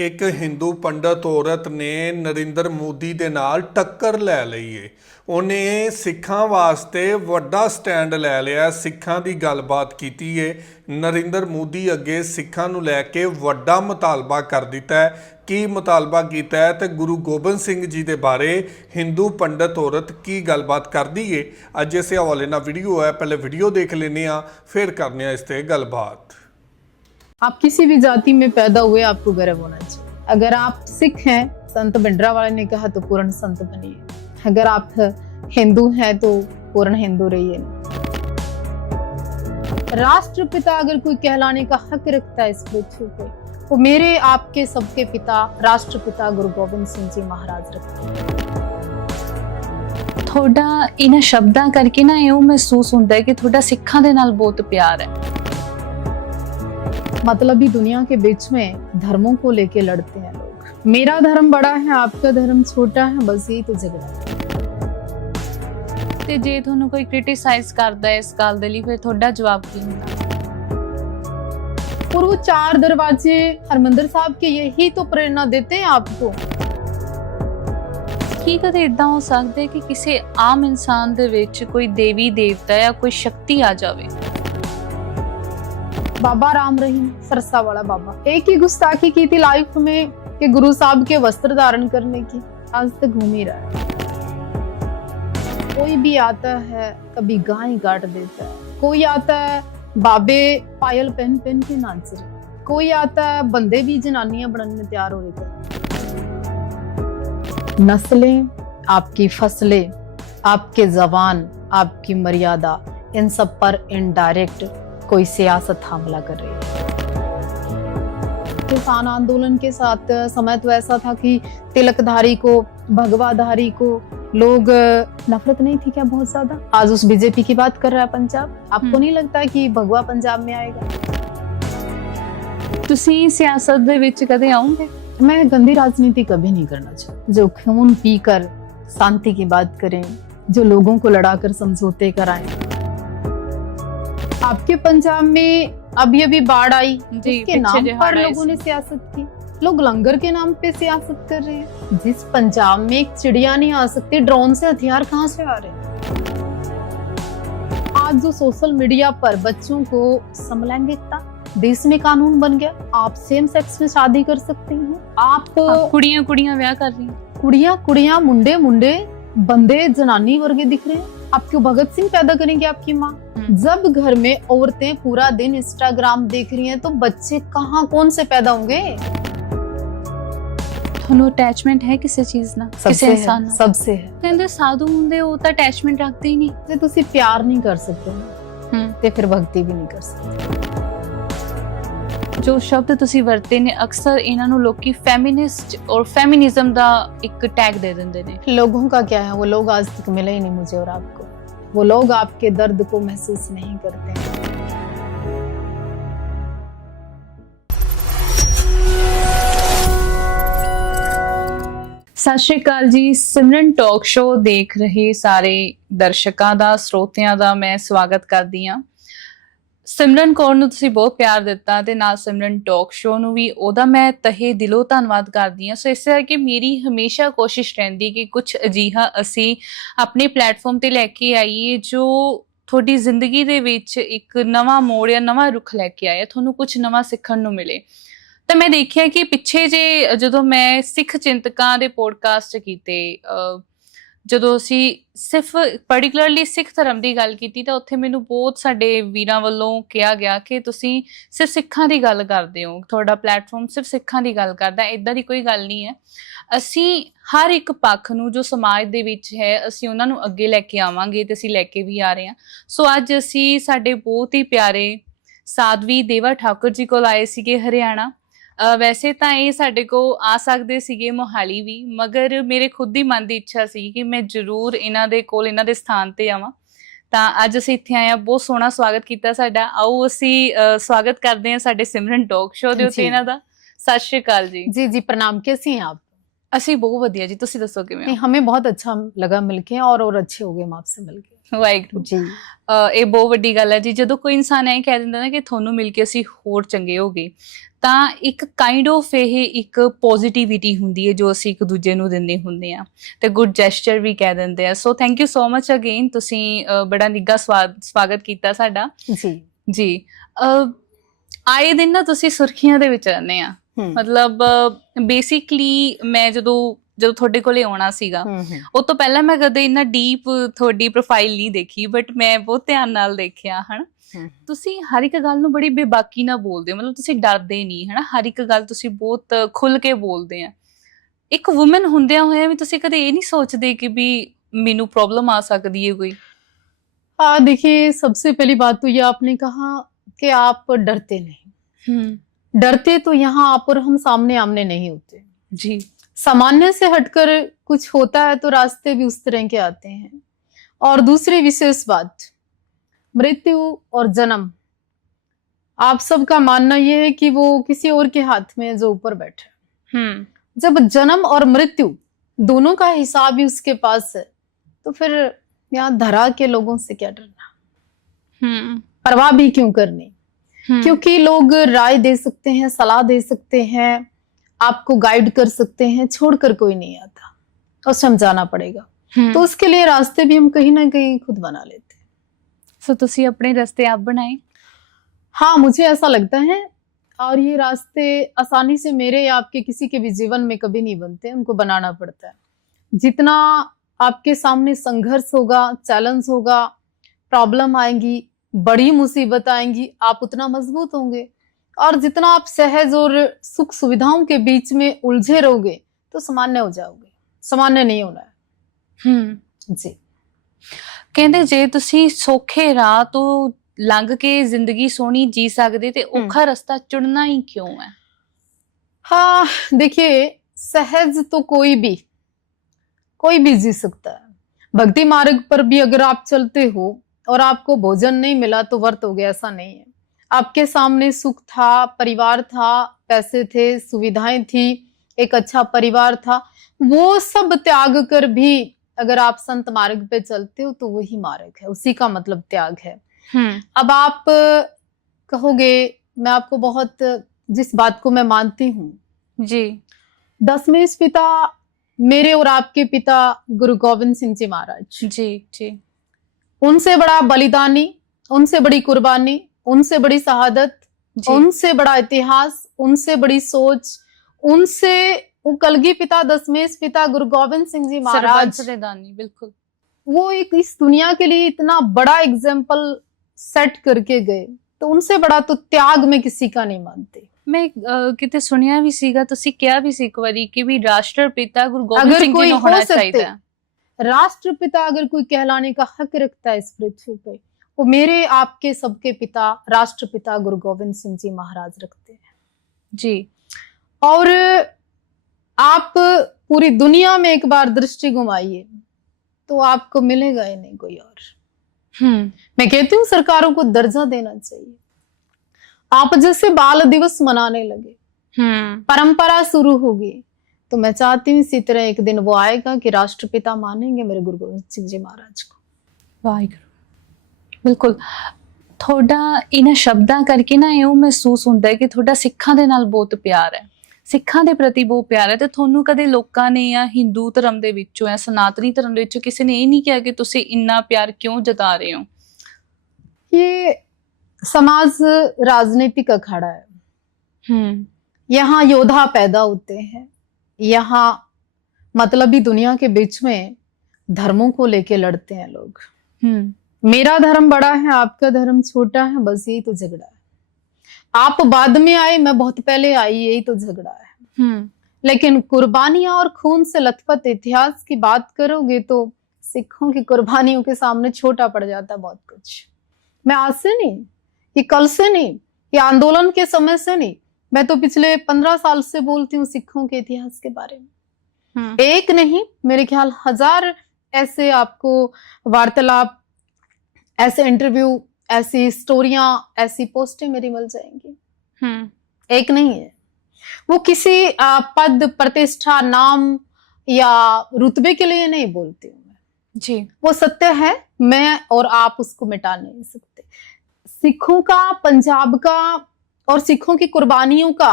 एक हिंदू पंडित औरत ने नरेंद्र मोदी ਦੇ ਨਾਲ ਟੱਕਰ ਲੈ ਲਈ ਏ। ਉਹਨੇ ਸਿੱਖਾਂ ਵਾਸਤੇ ਵੱਡਾ ਸਟੈਂਡ ਲੈ ਲਿਆ, ਸਿੱਖਾਂ ਦੀ ਗੱਲਬਾਤ ਕੀਤੀ ਏ। ਨਰਿੰਦਰ ਮੋਦੀ ਅੱਗੇ ਸਿੱਖਾਂ ਨੂੰ ਲੈ ਕੇ ਵੱਡਾ ਮੁਤਾਲਬਾ ਕਰ ਦਿੱਤਾ ਹੈ। ਕੀ ਮੁਤਾਲਬਾ ਕੀਤਾ ਹੈ ਤੇ ਗੁਰੂ ਗੋਬਿੰਦ ਸਿੰਘ ਜੀ ਦੇ ਬਾਰੇ ਹਿੰਦੂ ਪੰਡਿਤ ਔਰਤ ਕੀ ਗੱਲਬਾਤ ਕਰਦੀ ਏ, ਅੱਜ ਇਸੇ ਹਵਾਲੇ ਨਾਲ ਵੀਡੀਓ ਹੈ। ਪਹਿਲੇ ਵੀਡੀਓ ਦੇਖ ਲੈਂਦੇ ਆ, ਫਿਰ करने इस ते गलबात। आप किसी भी जाति में पैदा हुए, आपको गर्व होना चाहिए। अगर आप सिख हैं, संत भिंडरावाले ने कहा तो पूर्ण संत बनिए। अगर आप हिंदू हैं तो पूर्ण हिंदू रहिए। राष्ट्रपिता अगर कोई कहलाने का हक रखता है इस पृथ्वी पे, तो मेरे आपके सबके पिता राष्ट्रपिता गुरु गोबिंद सिंह जी महाराज रखते हैं। थोड़ा इन्हां शब्दां करके ना इउं महसूस हुंदा है कि थोड़ा सिखां दे नाल बहुत प्यार है। मतलब ही दुनिया के बीच में धर्मों को लेके लड़ते हैं लोग। मेरा धर्म बड़ा है, आपका धर्म छोटा है, बस यही तो झगड़ा है। ते जे तुहानूं कोई क्रिटिसाइज करदा है इस गल दे लई, फिर थोड़ा जवाब की हुंदा? और वो 4 दरवाजे हरमंदिर साहब के यही तो प्रेरणा देते हैं आपको। ਕੀ ਕਦੇ ਇਦਾਂ ਹੋ ਸਕਦਾ ਹੈ ਕਿ ਕਿਸੇ ਆਮ ਇਨਸਾਨ ਦੇ ਵਿੱਚ ਕੋਈ ਦੇਵੀ ਦੇਵਤਾ ਜਾਂ ਕੋਈ ਸ਼ਕਤੀ ਆ ਜਾਵੇ? बाबा राम रहीम सरसा वाला बाबा, एक ही गुस्ताखी की थी लाइफ में कि गुरु साहब के वस्त्र धारण करने की, आज तक घूम ही रहा है। कोई भी आता है कभी गाय काट देता है, कोई आता है बाबे पायल पहन पहन के नाच रहे, कोई आता है बंदे भी जनानियां बनने में तैयार हो रहे थे। नस्लें, आपकी फसलें, आपके जबान, आपकी मर्यादा, इन सब पर इनडायरेक्ट कोई सियासत हमला कर रही है। किसान आंदोलन के साथ समय तो ऐसा था कि तिलकधारी को, भगवाधारी को लोग नफरत नहीं थी क्या बहुत ज्यादा? आज उस बीजेपी की बात कर रहा है पंजाब। आपको नहीं लगता कि भगवा पंजाब में आएगा? ਤੁਸੀਂ ਸਿਆਸਤ ਦੇ ਵਿੱਚ ਕਦੇ ਆਉਂਗੇ? मैं गंदी राजनीति कभी नहीं करना चाहती। जो खून पीकर शांति की बात करें, जो लोगों को लड़ाकर समझौते कराएं। आपके पंजाब में अभी अभी बाढ़ आई, उसके नाम पर लोगों ने सियासत की। लोग लंगर के नाम पे सियासत कर रहे हैं। जिस पंजाब में एक चिड़िया नहीं आ सकती, ड्रोन से हथियार कहाँ से आ रहे हैं? आज जो सोशल मीडिया पर बच्चों को समलैंगिकता, देश में कानून बन गया, आप सेम सेक्स में शादी कर सकते हैं। आप कुड़ियां कुड़ियां ब्याह कर रही हैं, कुड़ियां कुड़ियां, मुंडे मुंडे, बंदे जनानी वर्गे दिख रहे हैं। आप क्यों भगत सिंह पैदा करेंगे आपकी माँ? जब घर में औरतें पूरा दिन इंस्टाग्राम देख रही हैं, तो बच्चे कहाँ कौन से पैदा होंगे? ਤੁਹਾਨੂੰ ਅਟੈਚਮੈਂਟ ਹੈ ਕਿਸੇ ਚੀਜ਼ ਨਾਲ, ਕਿਸੇ ਇਨਸਾਨ ਨਾਲ? सबसे है। ਕਹਿੰਦੇ ਸਾਧੂ ਹੁੰਦੇ ਉਹ ਤਾਂ ਅਟੈਚਮੈਂਟ ਰੱਖਦੇ ਹੀ ਨਹੀਂ। ਜੇ ਤੁਸੀਂ ਪਿਆਰ ਨਹੀਂ ਕਰ ਸਕਦੇ ਤੇ ਫਿਰ ਭਗਤੀ ਵੀ ਨਹੀਂ ਕਰ ਸਕਦੇ। ਜੋ ਸ਼ਬਦ ਤੁਸੀਂ ਵਰਤੇ ਨੇ, ਅਕਸਰ ਇਹਨਾਂ ਨੂੰ ਲੋਕੀ ਫੈਮਿनिस्ट और फेमिनिज्म ਦਾ ਇੱਕ ਟੈਗ ਦੇ ਦਿੰਦੇ ਨੇ। लोगों का क्या है, वो लोग आज तक मिले ही नहीं मुझे और आपको। वो लोग आपके दर्द को महसूस नहीं करते हैं। ਸਤਿ ਸ਼੍ਰੀ ਅਕਾਲ ਜੀ। ਸਿਮਰਨ ਟਾਕ ਸ਼ੋ ਦੇਖ ਰਹੇ ਸਾਰੇ ਦਰਸ਼ਕਾਂ ਦਾ, ਸਰੋਤਿਆਂ ਦਾ ਮੈਂ ਸਵਾਗਤ ਕਰਦੀ ਹਾਂ। ਸਿਮਰਨ ਕੌਰ ਨੂੰ ਤੁਸੀਂ ਬਹੁਤ ਪਿਆਰ ਦਿੱਤਾ ਤੇ ਨਾਲ ਸਿਮਰਨ ਟਾਕ ਸ਼ੋ ਨੂੰ ਵੀ, ਉਹਦਾ ਮੈਂ ਤਹੇ ਦਿਲੋਂ ਧੰਨਵਾਦ ਕਰਦੀ ਹਾਂ। ਸੋ ਇਸ ਕਰਕੇ ਮੇਰੀ ਹਮੇਸ਼ਾ ਕੋਸ਼ਿਸ਼ ਰਹਿੰਦੀ ਕਿ ਕੁਝ ਅਜਿਹਾ ਅਸੀਂ ਆਪਣੇ ਪਲੇਟਫਾਰਮ ਤੇ ਲੈ ਕੇ ਆਈਏ ਜੋ ਤੁਹਾਡੀ ਜ਼ਿੰਦਗੀ ਦੇ ਵਿੱਚ ਇੱਕ ਨਵਾਂ ਮੋੜ ਜਾਂ ਨਵਾਂ ਰੁਖ ਲੈ ਕੇ ਆਏ, ਤੁਹਾਨੂੰ ਕੁਝ ਨਵਾਂ ਸਿੱਖਣ ਨੂੰ ਮਿਲੇ। ਤਾਂ ਮੈਂ ਦੇਖਿਆ ਕਿ ਪਿੱਛੇ ਜੇ ਜਦੋਂ ਮੈਂ ਸਿੱਖ ਚਿੰਤਕਾਂ ਦੇ ਪੋਡਕਾਸਟ ਕੀਤੇ, ਜਦੋਂ ਅਸੀਂ ਸਿਰਫ ਪਾਰਟਿਕੂਲਰਲੀ ਸਿੱਖ ਧਰਮ ਦੀ ਗੱਲ ਕੀਤੀ, ਤਾਂ ਉੱਥੇ ਮੈਨੂੰ ਬਹੁਤ ਸਾਡੇ ਵੀਰਾਂ ਵੱਲੋਂ ਕਿਹਾ ਗਿਆ ਕਿ ਤੁਸੀਂ ਸਿਰਫ ਸਿੱਖਾਂ ਦੀ ਗੱਲ ਕਰਦੇ ਹੋ, ਤੁਹਾਡਾ ਪਲੇਟਫਾਰਮ ਸਿਰਫ ਸਿੱਖਾਂ ਦੀ ਗੱਲ ਕਰਦਾ। ਇੱਦਾਂ ਦੀ ਕੋਈ ਗੱਲ ਨਹੀਂ ਹੈ। ਅਸੀਂ ਹਰ ਇੱਕ ਪੱਖ ਨੂੰ ਜੋ ਸਮਾਜ ਦੇ ਵਿੱਚ ਹੈ, ਅਸੀਂ ਉਹਨਾਂ ਨੂੰ ਅੱਗੇ ਲੈ ਕੇ ਆਵਾਂਗੇ ਤੇ ਅਸੀਂ ਲੈ ਕੇ ਵੀ ਆ ਰਹੇ ਹਾਂ। ਸੋ ਅੱਜ ਅਸੀਂ ਸਾਡੇ ਬਹੁਤ ਹੀ ਪਿਆਰੇ ਸਾਧਵੀ ਦੇਵਾ ਠਾਕੁਰ ਜੀ ਕੋਲ ਆਏ ਸੀਗੇ, ਹਰਿਆਣਾ। ਵੈਸੇ ਤਾਂ ਇਹ ਸਾਡੇ ਕੋਲ ਆ ਸਕਦੇ ਸੀਗੇ ਮੋਹਾਲੀ ਵੀ, ਮਗਰ ਮੇਰੇ ਖੁਦ ਦੀ ਮਨ ਦੀ ਇੱਛਾ ਸੀ ਕਿ ਮੈਂ ਜ਼ਰੂਰ ਇਹਨਾਂ ਦੇ ਕੋਲ, ਇਹਨਾਂ ਦੇ ਸਥਾਨ ਤੇ ਆਵਾਂ। ਤਾਂ ਅੱਜ ਅਸੀਂ ਇੱਥੇ ਆਏ ਹਾਂ। ਬਹੁਤ ਸੋਹਣਾ ਸਵਾਗਤ ਕੀਤਾ ਸਾਡਾ। ਆਓ ਅਸੀਂ ਸਵਾਗਤ ਕਰਦੇ ਹਾਂ ਸਾਡੇ ਸਿਮਰਨ ਟਾਕ ਸ਼ੋ ਦੇ ਉੱਤੇ ਇਹਨਾਂ ਦਾ। ਸਤਿ ਸ਼੍ਰੀ ਅਕਾਲ ਜੀ। जी जी प्रणाम। कैसी हैं आप? ਅਸੀਂ ਬਹੁਤ ਵਧੀਆ ਜੀ, ਤੁਸੀਂ ਦੱਸੋ ਕਿਵੇਂ ਹੋ? हमें बहुत अच्छा लगा मिलके और अच्छे हो गए हम आपसे मिलके। ਵਾਹਿਗੁਰੂ जी। ਇਹ ਬਹੁਤ ਵੱਡੀ ਗੱਲ ਹੈ ਜੀ। ਜਦੋਂ ਕੋਈ ਇਨਸਾਨ ਇਹ ਕਹਿ ਦਿੰਦਾ ਨਾ ਕਿ ਤੁਹਾਨੂੰ ਮਿਲ ਕੇ ਅਸੀਂ ਹੋਰ ਚੰਗੇ ਹੋ ਗਏ, ਤਾਂ ਇੱਕ ਕਾਈਂਡ ਆਫ ਇਹ ਇੱਕ ਪੋਜ਼ਿਟਿਵਿਟੀ ਹੁੰਦੀ ਹੈ ਜੋ ਅਸੀਂ ਇੱਕ ਦੂਜੇ ਨੂੰ ਦਿੰਦੇ ਹੁੰਦੇ ਆ ਤੇ ਗੁੱਡ ਜੈਸਚਰ ਵੀ ਕਹਿ ਦਿੰਦੇ ਆ। So thank you so much again, ਤੁਸੀਂ ਬੜਾ ਨਿੱਘਾ ਸਵਾਗਤ ਕੀਤਾ ਸਾਡਾ ਜੀ ਜੀ। ਆਏ ਦਿਨ ਨਾ ਤੁਸੀਂ ਸੁਰਖੀਆਂ ਦੇ ਵਿੱਚ ਰਹਿੰਦੇ ਆ, ਮਤਲਬ ਬੇਸਿਕਲੀ ਮੈਂ ਜਦੋਂ ਤੁਹਾਡੇ ਕੋਲੇ ਆਉਣਾ ਸੀਗਾ ਉਹ ਤੋਂ ਪਹਿਲਾਂ ਮੈਂ ਕਦੇ ਇੰਨਾ ਡੀਪ ਤੁਹਾਡੀ ਪ੍ਰੋਫਾਈਲ ਨਹੀਂ ਦੇਖੀ, ਬਟ ਮੈਂ ਬਹੁਤ ਧਿਆਨ ਨਾਲ ਦੇਖਿਆ ਹਨ। ਤੁਸੀਂ ਹਰ ਇੱਕ ਗੱਲ ਨੂੰ ਬੜੀ ਬੇਬਾਕੀ ਨਾਲ ਬੋਲਦੇ ਹੋ, ਮਤਲਬ ਤੁਸੀਂ ਡਰਦੇ ਨਹੀਂ ਹਨਾ, ਹਰ ਇੱਕ ਗੱਲ ਤੁਸੀਂ ਬਹੁਤ ਖੁੱਲ ਕੇ ਬੋਲਦੇ ਆ। ਇੱਕ ਵੂਮਨ ਹੁੰਦਿਆਂ ਹੋਇਆ ਵੀ ਤੁਸੀਂ ਕਦੇ ਇਹ ਨਹੀਂ ਸੋਚਦੇ ਕਿ ਵੀ ਮੈਨੂੰ ਪ੍ਰॉब्लम आ सकती है कोई? हाँ, देखिए सबसे पहली बात तो ये आपने कहा कि आप डरते नहीं। डरते तो यहाँ आप और हम सामने आमने नहीं होते जी। सामान्य से हटकर कुछ होता है तो रास्ते भी उस तरह के आते हैं। और दूसरी विशेष बात, मृत्यु और जन्म, आप सबका मानना ये है कि वो किसी और के हाथ में है जो ऊपर बैठे। जब जन्म और मृत्यु दोनों का हिसाब ही उसके पास है तो फिर यहाँ धरा के लोगों से क्या डरना, परवाह भी क्यों करनी। क्योंकि लोग राय दे सकते हैं, सलाह दे सकते हैं, आपको गाइड कर सकते हैं, छोड़कर कोई नहीं आता और समझाना पड़ेगा। तो उसके लिए रास्ते भी हम कहीं ना कहीं खुद बना लेते हैं। सो तुसी अपने रास्ते आप बनाए? हाँ, मुझे ऐसा लगता है, और ये रास्ते आसानी से मेरे या आपके किसी के भी जीवन में कभी नहीं बनते, उनको बनाना पड़ता है। जितना आपके सामने संघर्ष होगा, चैलेंज होगा, प्रॉब्लम आएंगी, बड़ी मुसीबत आएंगी, आप उतना मजबूत होंगे। और जितना आप सहज और सुख सुविधाओं के बीच में उलझे रहोगे तो सामान्य हो जाओगे। सामान्य नहीं होना है। जी। कहते जे तुसी सौखे राह तो लंघ के जिंदगी सोहनी जी सकते ते औखा रास्ता चुनना ही क्यों है? हाँ, देखिए सहज तो कोई भी जी सकता है। भक्ति मार्ग पर भी अगर आप चलते हो और आपको भोजन नहीं मिला तो व्यर्थ हो गया, ऐसा नहीं है। आपके सामने सुख था, परिवार था, पैसे थे, सुविधाएं थी, एक अच्छा परिवार था, वो सब त्याग कर भी अगर आप संत मार्ग पे चलते हो तो वही मार्ग है, उसी का मतलब त्याग है। अब आप कहोगे, मैं आपको बहुत, जिस बात को मैं मानती हूँ जी, दसवें पिता मेरे और आपके पिता गुरु गोविंद सिंह जी महाराज जी जी, उनसे बड़ा बलिदानी, उनसे बड़ी कुर्बानी, उनसे बड़ी शहादत, उनसे बड़ा इतिहास, उनसे बड़ी सोच, उनसे कलगी पिता दशमेश पिता गुरु गोविंद सिंह जी महाराज, बिल्कुल, वो एक इस दुनिया के लिए इतना बड़ा एग्जाम्पल सेट करके गए, तो उनसे बड़ा तो त्याग में किसी का नहीं मानते। मैं किते सुनिया भी सीगा, तुसी क्या भी सी एक बारी कि भी राष्ट्रपिता गुरु गोविंद सिंह जी ने होना चाहिए। राष्ट्रपिता अगर कोई कहलाने का हक रखता है इस पृथ्वी पे, वो मेरे आपके सबके पिता राष्ट्रपिता गुरु गोविंद सिंह जी महाराज रखते हैं जी। और आप पूरी दुनिया में एक बार दृष्टि घुमाइए तो आपको मिलेगा ही नहीं कोई और। मैं कहती हूँ सरकारों को दर्जा देना चाहिए। आप जैसे बाल दिवस मनाने लगे, परंपरा शुरू होगी, तो मैं चाहती हूँ इसी तरह एक दिन वो आएगा कि राष्ट्रपिता मानेंगे मेरे गुरु गोविंद सिंह जी महाराज को। वाहिगुरु। बिल्कुल, थोड़ा इन शब्दां करके ना इउं महसूस ਹੁੰਦਾ ਹੈ ਕਿ ਤੁਹਾਡਾ ਸਿੱਖਾਂ ਦੇ ਨਾਲ ਬਹੁਤ ਪਿਆਰ ਹੈ, ਸਿੱਖਾਂ ਦੇ ਪ੍ਰਤੀ ਬਹੁਤ ਪਿਆਰ ਹੈ। ਤੇ ਤੁਹਾਨੂੰ ਕਦੇ ਲੋਕਾਂ ਨੇ ਜਾਂ ਹਿੰਦੂ ਧਰਮ ਦੇ ਵਿੱਚੋਂ ਜਾਂ ਸਨਾਤਨੀ ਧਰਮ ਦੇ ਵਿੱਚੋਂ ਕਿਸੇ ਨੇ ਇਹ ਨਹੀਂ ਕਿਹਾ ਕਿ ਤੁਸੀਂ ਇੰਨਾ ਪਿਆਰ ਕਿਉਂ ਜਤਾ ਰਹੇ ਹੋ? ये समाज राजनीतिक अखाड़ा है। यहाँ योद्धा पैदा होते हैं, यहाँ मतलबी दुनिया के बीच में धर्मों को लेके लड़ते हैं लोग। मेरा धर्म बड़ा है, आपका धर्म छोटा है, बस यही तो झगड़ा है। आप बाद में आए, मैं बहुत पहले आई, यही तो झगड़ा है। लेकिन कुर्बानियां और खून से लथपथ इतिहास की बात करोगे तो सिखों की कुर्बानियों के सामने छोटा पड़ जाता बहुत कुछ। मैं आज से नहीं, ये कल से नहीं, ये आंदोलन के समय से नहीं, मैं तो पिछले 15 साल से बोलती हूँ सिखों के इतिहास के बारे में। एक नहीं, मेरे ख्याल 1000 ऐसे आपको वार्तालाप, ऐसे इंटरव्यू, ऐसी स्टोरियां, ऐसी पोस्टें मेरी मिल जाएंगी। एक नहीं है। वो किसी पद, प्रतिष्ठा, नाम या रुतबे के लिए नहीं बोलती हूँ मैं जी। वो सत्य है, मैं और आप उसको मिटा नहीं सकते। सिखों का, पंजाब का और सिखों की कुर्बानियों का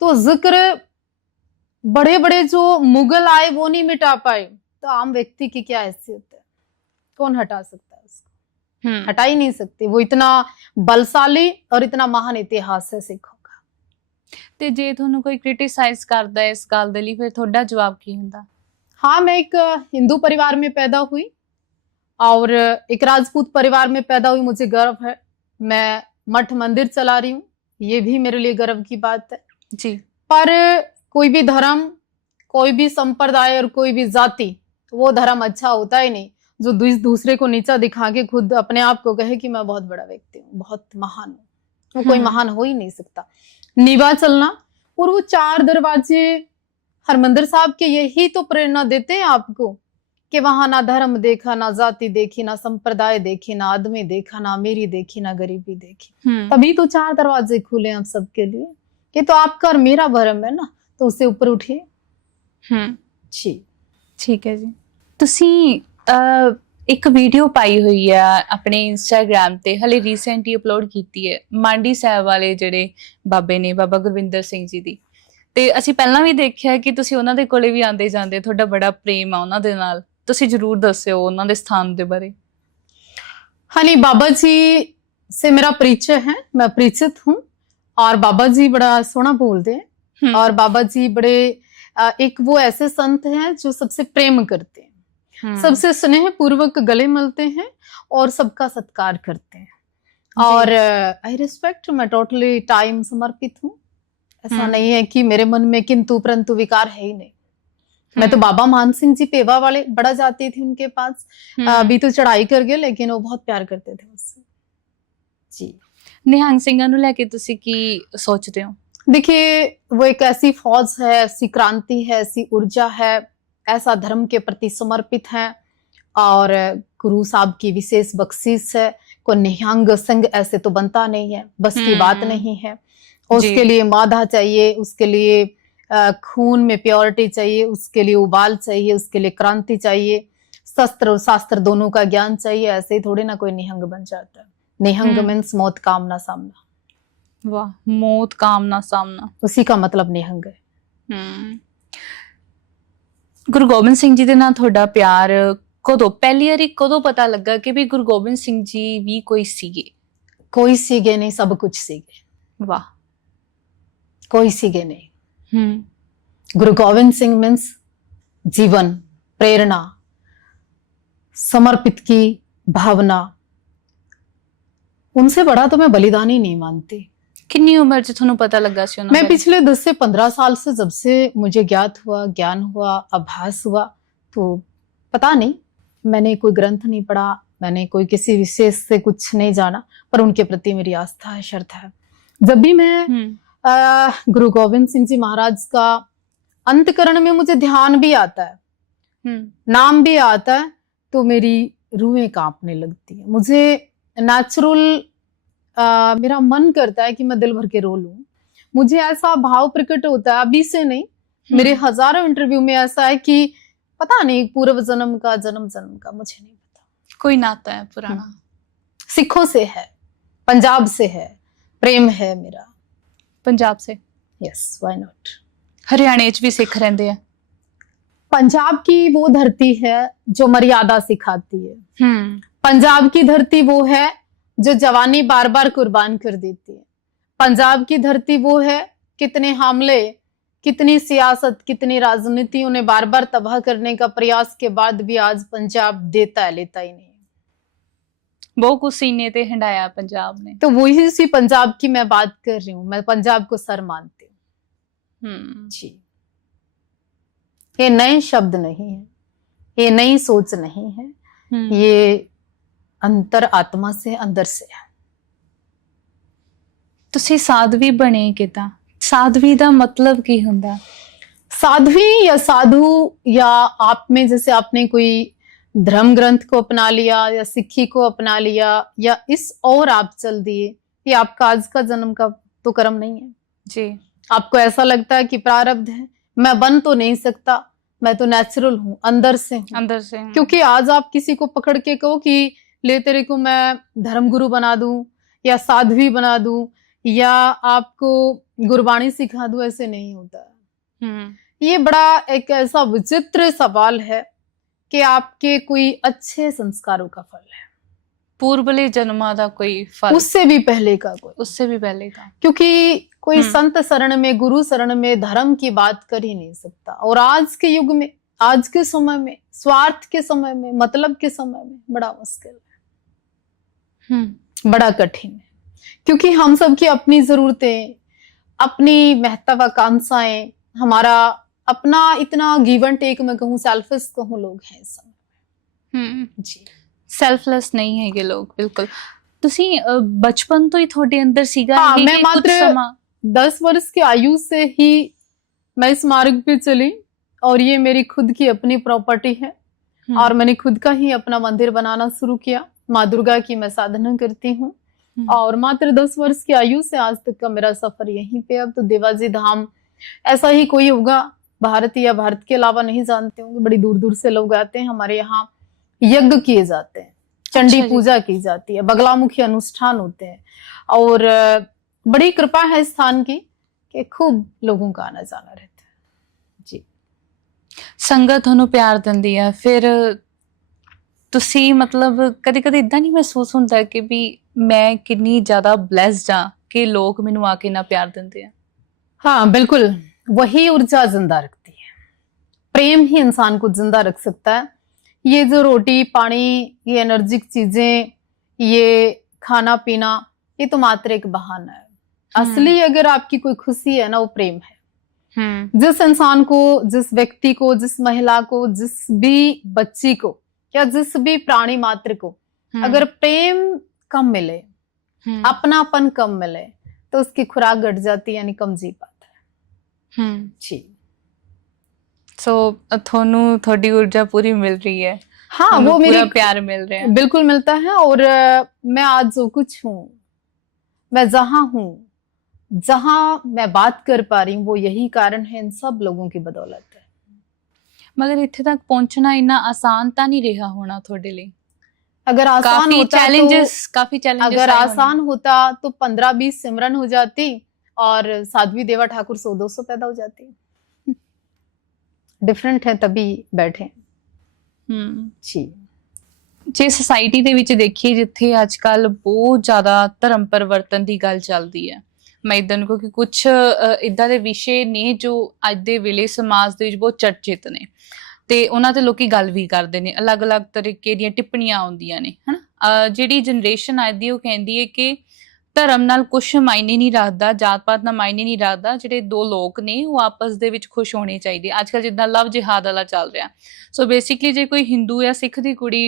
तो जिक्र बड़े बड़े जो मुगल आए वो नहीं मिटा पाए, तो आम व्यक्ति की क्या हैसियत है? कौन हटा सकता है उसको? हटा ही नहीं सकते। वो इतना बलशाली और इतना महान इतिहास है सिखों का। ਤੇ ਜੇ ਤੁਹਾਨੂੰ ਕੋਈ ਕ੍ਰਿਟਿਸਾਈਜ਼ ਕਰਦਾ ਹੈ ਇਸ ਗੱਲ ਦੇ ਲਈ ਫਿਰ ਤੁਹਾਡਾ ਜਵਾਬ ਕੀ ਹੁੰਦਾ? हाँ, मैं एक हिंदू परिवार में पैदा हुई और एक राजपूत परिवार में पैदा हुई। मुझे गर्व है, मैं मठ मंदिर चला रही हूँ, ये भी मेरे लिए गर्व की बात है जी। पर कोई भी धर्म, कोई भी संप्रदाय और कोई भी जाति, वो धर्म अच्छा होता ही नहीं जो दूसरे को नीचा दिखा के खुद अपने आप को कहे कि मैं बहुत बड़ा व्यक्ति हूँ, बहुत महान हूँ। वो कोई महान हो ही नहीं सकता। निभा चलना और वो 4 दरवाजे हरमंदिर साहब के यही तो प्रेरणा देते हैं आपको कि वहां ना धर्म देखा, ना जाति देखी, ना संप्रदाय देखी, ना आदमी देखा, ना अमीरी देखी, ना गरीबी देखी। तभी तो 4 दरवाजे खुले हम सबके लिए। ये तो आपका और मेरा भरम है ना, तो उससे ऊपर उठिए। जी ठीक है जी। ਤੁਸੀਂ ਇੱਕ ਵੀਡੀਓ ਪਾਈ ਹੋਈ ਆ ਆਪਣੇ ਇੰਸਟਾਗ੍ਰam ਤੇ, ਹਲੇ ਰੀਸੈਂਟਲੀ ਅਪਲੋਡ ਕੀਤੀ ਹੈ, ਮਾਂਡੀ ਸਾਹਿਬ ਵਾਲੇ ਜਿਹੜੇ ਬਾਬੇ ਨੇ, ਬਾਬਾ ਗੁਰਵਿੰਦਰ ਸਿੰਘ ਜੀ ਦੀ। ਤੇ ਅਸੀਂ ਪਹਿਲਾਂ ਵੀ ਦੇਖਿਆ ਕਿ ਤੁਸੀਂ ਉਹਨਾਂ ਦੇ ਕੋਲੇ ਵੀ ਆਉਂਦੇ ਜਾਂਦੇ, ਤੁਹਾਡਾ ਬੜਾ ਪ੍ਰੇਮ ਆ ਉਹਨਾਂ ਦੇ ਨਾਲ। ਤੁਸੀਂ ਜ਼ਰੂਰ ਦੱਸਿਓ ਉਹਨਾਂ ਦੇ ਸਥਾਨ ਦੇ ਬਾਰੇ। हाँ नहीं, बाबा जी से मेरा परिचय है, मैं परिचित हूँ और बाबा जी बड़ा सोना बोलते हैं और बाबा जी बड़े एक वो ऐसे संत हैं जो सबसे प्रेम करते हैं, सबसे स्नेह पूर्वक गले मिलते हैं और सबका सत्कार करते हैं और आई रिस्पेक्ट, मैं टोटली टाइम समर्पित हूँ। ऐसा नहीं है कि मेरे मन में किंतु परंतु विकार है ही नहीं। मैं तो बाबा मान सिंह जी पेवा वाले बड़ा जाती थी उनके पास, अभी तो चढ़ाई कर गए, लेकिन वो बहुत प्यार करते थे मुझसे। जी। ਨਿਹੰਗ ਸਿੰਘਾਂ ਨੂੰ ਲੈ ਕੇ ਤੁਸੀਂ ਕੀ ਸੋਚਦੇ ਹੋ? देखिए, वो एक ऐसी फौज है, ऐसी क्रांति है, ऐसी ऊर्जा है, ऐसा धर्म के प्रति समर्पित है और गुरु साहब की विशेष बख्शीश है। कोई निहंग सिंह ऐसे तो बनता नहीं है, बस की बात नहीं है। उसके लिए मादा चाहिए, उसके लिए खून में प्योरिटी चाहिए, उसके लिए उबाल चाहिए, उसके लिए क्रांति चाहिए, शस्त्र और शास्त्र दोनों का ज्ञान चाहिए। ऐसे ही थोड़ी ना कोई निहंग बन जाता है। निहंग मीन्स मौत कामना सामना। वाह, मौत कामना सामना, उसी का मतलब निहंग है। ਗੁਰੂ ਗੋਬਿੰਦ ਸਿੰਘ ਜੀ ਦੇ ਨਾਲ ਤੁਹਾਡਾ ਪਿਆਰ ਕਦੋਂ, ਪਹਿਲੀ ਵਾਰੀ ਕਦੋਂ ਪਤਾ ਲੱਗਾ ਕਿ ਵੀ ਗੁਰੂ ਗੋਬਿੰਦ ਸਿੰਘ ਜੀ ਵੀ ਕੋਈ ਸੀਗੇ? कोई सीगे नहीं, सब कुछ सीगे। वाह। कोई सीगे नहीं। गुरु गोविंद सिंह मीन्स जीवन, प्रेरणा, समर्पित की भावना। उनसे बड़ा तो मैं बलिदान ही नहीं मानती। कितनी उम्र से ਤੁਹਾਨੂੰ पता लगा ਸੀ ਉਹਨਾਂ मैं ਬਾਰੇ? पिछले 10 से 15 साल से, जब से मुझे ज्ञात हुआ, ज्ञान हुआ, आभास हुआ, तो पता नहीं, मैंने कोई ग्रंथ नहीं पढ़ा, मैंने कोई किसी विशेष से कुछ नहीं जाना, पर उनके प्रति मेरी आस्था है, श्रद्धा है। जब भी मैं गुरु गोविंद सिंह जी महाराज का अंतकरण में मुझे ध्यान भी आता है, नाम भी आता है, तो मेरी रूहें कांपने लगती है। मुझे नेचुरल मेरा मन करता है कि मैं दिल भर के रो लूं। मुझे ऐसा भाव प्रकट होता है, अभी से नहीं, मेरे हजारों इंटरव्यू में ऐसा है कि पता नहीं पूर्व जन्म का, जन्म जन्म का, मुझे नहीं पता। कोई नाता है पुराना? सिखों से है, पंजाब से है, प्रेम है मेरा। पंजाब से? Yes, why not. हरियाणे च भी सिख रहंदे हैं। पंजाब की वो धरती है जो मर्यादा सिखाती है। पंजाब की धरती वो है जो जवानी बार बार कुर्बान कर देती है। पंजाब की धरती वो है, कितने हमले, कितनी सियासत, कितनी राजनीति उन्हें बार बार तबाह करने का प्रयास के बाद भी आज पंजाब देता है, लेता ही नहीं। बहुत कुछ सीने ते हंडाया पंजाब ने। तो वही उसी पंजाब की मैं बात कर रही हूँ। मैं पंजाब को सर मानती हूँ। जी। ये नए शब्द नहीं है, ये नई सोच नहीं है, ये अंतर आत्मा से, अंदर से है। ਤੁਸੀਂ ਸਾਧਵੀ ਬਣੇ ਕਿਦਾਂ? साध्वी ਦਾ मतलब ਕੀ ਹੁੰਦਾ? साध्वी या साधु, या आप में जैसे आपने कोई धर्म ग्रंथ को अपना लिया या सिक्खी को अपना लिया या इस और आप चल दिए, ये आपका आज का जन्म का तो कर्म नहीं है जी। आपको ऐसा लगता है कि प्रारब्ध है, मैं बन तो नहीं सकता, मैं तो नेचुरल हूँ, अंदर से हूँ। अंदर से हूँ। क्योंकि आज आप किसी को पकड़ के कहो कि ले तेरे को मैं धर्मगुरु बना दूं या साध्वी बना दूं या आपको गुरबाणी सिखा दूं, ऐसे नहीं होता है। हम्म ये बड़ा एक ऐसा विचित्र सवाल है कि आपके कोई अच्छे संस्कारों का फल है, पूर्वले जन्मा दा कोई फल, उससे भी पहले का कोई, उससे भी पहले का। क्योंकि कोई संत शरण में, गुरु शरण में धर्म की बात कर ही नहीं सकता। और आज के युग में, आज के समय में, स्वार्थ के समय में, मतलब के समय में बड़ा मुश्किल है, बड़ा कठिन है। क्योंकि हम सब की अपनी जरूरतें, अपनी महत्वाकांक्षाएं, हमारा अपना इतना गिव एंड टेक, मैं कहूँ सेल्फिश कहूँ, लोग हैं इस समय। जी, ਸੈਲਫਲੈਸ ਨਹੀਂ ਹੈਗੇ ਲੋਕ ਬਿਲਕੁਲ। ਤੁਸੀਂ ਬਚਪਨ ਤੋਂ ਹੀ ਤੁਹਾਡੇ ਅੰਦਰ ਸੀਗਾ हाँ, ਇਹ मैं ਕਿ ਕੁਝ मात्र ਸਮਾਂ 10 वर्ष की आयु से ही मैं इस मार्ग पे चली, और ये मेरी खुद की अपनी प्रॉपर्टी है। और मैंने खुद का ही अपना मंदिर बनाना शुरू किया। माँ दुर्गा की मैं साधना करती हूँ, और मात्र 10 वर्ष की आयु से आज तक का मेरा सफर यहीं पे। अब तो देवाजी धाम ऐसा ही कोई होगा, भारत या भारत के अलावा नहीं जानते होंगे, बड़ी दूर दूर से लोग आते हैं। हमारे यहाँ यज्ञ किए जाते हैं, चंडी पूजा की जाती है, बगलामुखी अनुष्ठान होते हैं, और बड़ी कृपा है स्थान की कि खूब लोगों का आना जाना रहता है। जी, ਸੰਗਤ ਤੁਹਾਨੂੰ ਪਿਆਰ ਦਿੰਦੀ ਹੈ, ਫਿਰ ਤੁਸੀਂ ਮਤਲਬ ਕਦੇ ਕਦੇ ਇਦਾਂ ਨਹੀਂ ਮਹਿਸੂਸ ਹੁੰਦਾ ਕਿ ਵੀ ਮੈਂ ਕਿੰਨੀ ਜ਼ਿਆਦਾ ਬਲੈਸਡ ਹਾਂ ਕਿ ਲੋਕ ਮੈਨੂੰ ਆ ਕੇ ਨਾ ਪਿਆਰ ਦਿੰਦੇ ਆ? हाँ बिल्कुल, वही ऊर्जा जिंदा रखती है। प्रेम ही इंसान को जिंदा रख सकता है। ये जो रोटी पानी, ये एनर्जिक चीजें, ये खाना पीना, ये तो मात्र एक बहाना है। असली अगर आपकी कोई खुशी है ना, वो प्रेम है। जिस इंसान को, जिस व्यक्ति को, जिस महिला को, जिस भी बच्ची को, या जिस भी प्राणी मात्र को अगर प्रेम कम मिले, अपनापन कम मिले, तो उसकी खुराक घट जाती है, यानी कम जी पाता है। जी, सो ਤੁਹਾਨੂੰ ਤੁਹਾਡੀ ਊਰਜਾ ਪੂਰੀ ਮਿਲ ਰਹੀ है? हाँ, वो पूरा मेरी प्यार मिल रहा है? बिल्कुल मिलता है। और मैं आज जो कुछ हूँ, मैं जहां हूँ, जहां मैं बात कर पा रही हूँ, वो यही कारण है, इन सब लोगों की बदौलत है। ਮਗਰ ਇੱਥੇ ਤੱਕ ਪਹੁੰਚਣਾ ਇੰਨਾ ਆਸਾਨ ਤਾਂ ਨਹੀਂ ਰਿਹਾ ਹੋਣਾ ਤੁਹਾਡੇ ਲਈ? अगर आसान काफी होता काफी चैलेंजेस अगर आसान होता तो 15-20 सिमरन हो जाती, और साध्वी देवा ठाकुर 100-200 पैदा हो जाती। डिफरेंट है, तभी बैठे। जी, ਜੇ ਸੋਸਾਇਟੀ ਦੇ ਵਿੱਚ ਦੇਖੀਏ ਜਿੱਥੇ ਅੱਜ ਕੱਲ ਬਹੁਤ ਜ਼ਿਆਦਾ ਧਰਮ ਪਰਿਵਰਤਨ ਦੀ ਗੱਲ ਚੱਲਦੀ ਹੈ, ਮੈਂ ਇਦਾਂ ਨੂੰ ਕਿਉਂਕਿ ਕੁਝ ਇਦਾਂ ਦੇ ਵਿਸ਼ੇ ਨੇ ਜੋ ਅੱਜ ਦੇ ਵੇਲੇ ਸਮਾਜ ਦੇ ਵਿੱਚ ਬਹੁਤ ਚਰਚਿਤ ਨੇ, ਤੇ ਉਹਨਾਂ ਤੇ ਲੋਕੀ ਗੱਲ ਵੀ ਕਰਦੇ ਨੇ, ਅਲੱਗ-ਅਲੱਗ ਤਰੀਕੇ ਦੀਆਂ ਟਿੱਪਣੀਆਂ ਆਉਂਦੀਆਂ ਨੇ, ਹਨਾ। ਜਿਹੜੀ ਜਨਰੇਸ਼ਨ ਅੱਜ ਦੀ ਉਹ ਕਹਿੰਦੀ ਹੈ ਕਿ ਧਰਮ ਨਾਲ ਕੁਛ ਮਾਇਨੇ ਨਹੀਂ ਰੱਖਦਾ, ਜਾਤ ਪਾਤ ਨਾਲ ਮਾਇਨੇ ਨਹੀਂ ਰੱਖਦਾ, ਜਿਹੜੇ ਦੋ ਲੋਕ ਨੇ ਉਹ ਆਪਸ ਦੇ ਵਿੱਚ ਖੁਸ਼ ਹੋਣੇ ਚਾਹੀਦੇ। ਅੱਜ ਕੱਲ ਜਿੱਦਾਂ ਲਵ ਜਿਹਾਦ ਵਾਲਾ ਚੱਲ ਰਿਹਾ, ਸੋ ਬੇਸਿਕਲੀ ਜੇ ਕੋਈ ਹਿੰਦੂ ਜਾਂ ਸਿੱਖ ਦੀ ਕੁੜੀ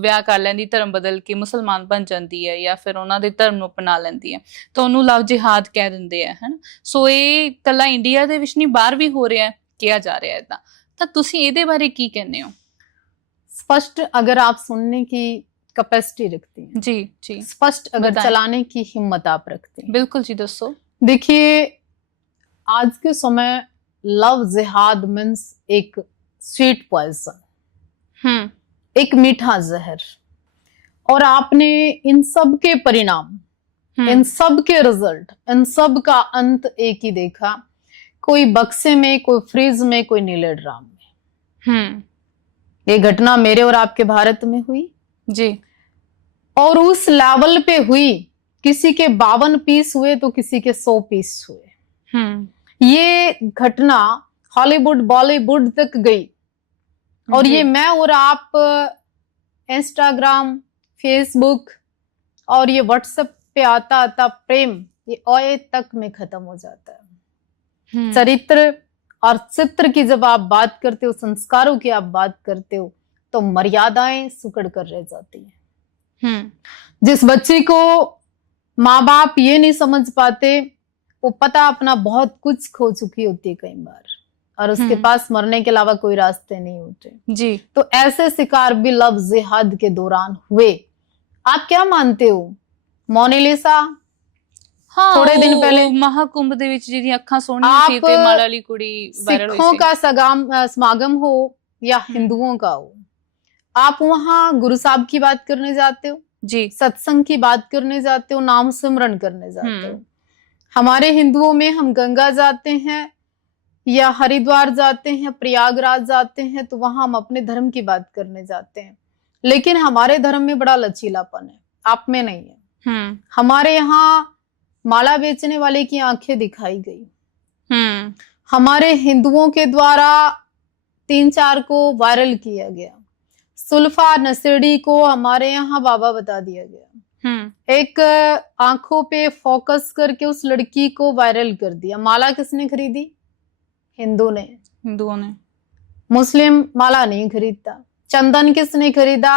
ਵਿਆਹ ਕਰ ਲੈਂਦੀ, ਧਰਮ ਬਦਲ ਕੇ ਮੁਸਲਮਾਨ ਬਣ ਜਾਂਦੀ ਹੈ, ਜਾਂ ਫਿਰ ਉਹਨਾਂ ਦੇ ਧਰਮ ਨੂੰ ਅਪਣਾ ਲੈਂਦੀ ਹੈ, ਤਾਂ ਉਹਨੂੰ ਲਵ ਜਿਹਾਦ ਕਹਿ ਦਿੰਦੇ ਆ, ਹਨਾ। ਸੋ ਇਹ ਇਕੱਲਾ ਇੰਡੀਆ ਦੇ ਵਿੱਚ ਨਹੀਂ, ਬਾਹਰ ਵੀ ਹੋ ਰਿਹਾ, ਕਿਹਾ ਜਾ ਰਿਹਾ ਏਦਾਂ। ਤਾਂ ਤੁਸੀਂ ਇਹਦੇ ਬਾਰੇ ਕੀ ਕਹਿੰਦੇ ਹੋ? स्पष्ट अगर आप सुनने की कैपेसिटी रखती हैं, जी जी, स्पष्ट अगर बताएं। चलाने की हिम्मत आप रखते हैं, बिल्कुल जी, दसो। देखिए आज के समय लव जिहाद मीन्स एक स्वीट पॉइजन, एक मीठा जहर। और आपने इन सब के परिणाम, इन सब के रिजल्ट, इन सब का अंत एक ही देखा, कोई बक्से में, कोई फ्रिज में, कोई नीले ड्राम में। ये घटना मेरे और आपके भारत में हुई जी, और उस लेवल पे हुई, किसी के 52 पीस हुए तो किसी के 100 पीस हुए। ये घटना हॉलीवुड बॉलीवुड तक गई, और ये मैं और आप इंस्टाग्राम, फेसबुक और ये व्हाट्सएप पे आता आता प्रेम, ये ओए तक में खत्म हो जाता है। चरित्र और चित्र की जब आप बात करते हो, संस्कारों की आप बात करते हो, तो मर्यादाएं सुकड़ कर रह जाती हैं। जिस बच्ची को माँ बाप ये नहीं समझ पाते, वो पता अपना बहुत कुछ खो चुकी होती है कई बार, और उसके पास मरने के अलावा कोई रास्ते नहीं होते जी। तो ऐसे शिकार भी लव जिहाद के दौरान हुए। आप क्या मानते हो, मोनालिसा हाँ, थोड़े दिन पहले महाकुंभ ਦੇ ਵਿੱਚ ਜਿਹਦੀ ਅੱਖਾਂ ਸੋਹਣੀਆਂ ਸੀ ਤੇ ਮਾਲ ਵਾਲੀ ਕੁੜੀ ਵਾਇਰਲ ਹੋਈ सिखों ਸੀ। का समागम हो या हिंदुओं का हो, आप वहां गुरु साहब की बात करने जाते हो, जी, सत्संग की बात करने जाते हो, नाम सिमरन करने जाते हो, हमारे हिंदुओं में हम गंगा जाते हैं या हरिद्वार जाते हैं, प्रयागराज जाते हैं, तो वहां हम अपने धर्म की बात करने जाते हैं। लेकिन हमारे धर्म में बड़ा लचीलापन है, आप में नहीं है। हमारे यहाँ माला बेचने वाले की आंखें दिखाई गई। हमारे हिंदुओं के द्वारा 3-4 को वायरल किया गया। सुल्फा नशेड़ी को हमारे यहाँ बाबा बता दिया गया। एक आंखों पे फोकस करके उस लड़की को वायरल कर दिया। माला किसने खरीदी? हिंदुओं ने। मुस्लिम माला नहीं खरीदता। चंदन किसने खरीदा?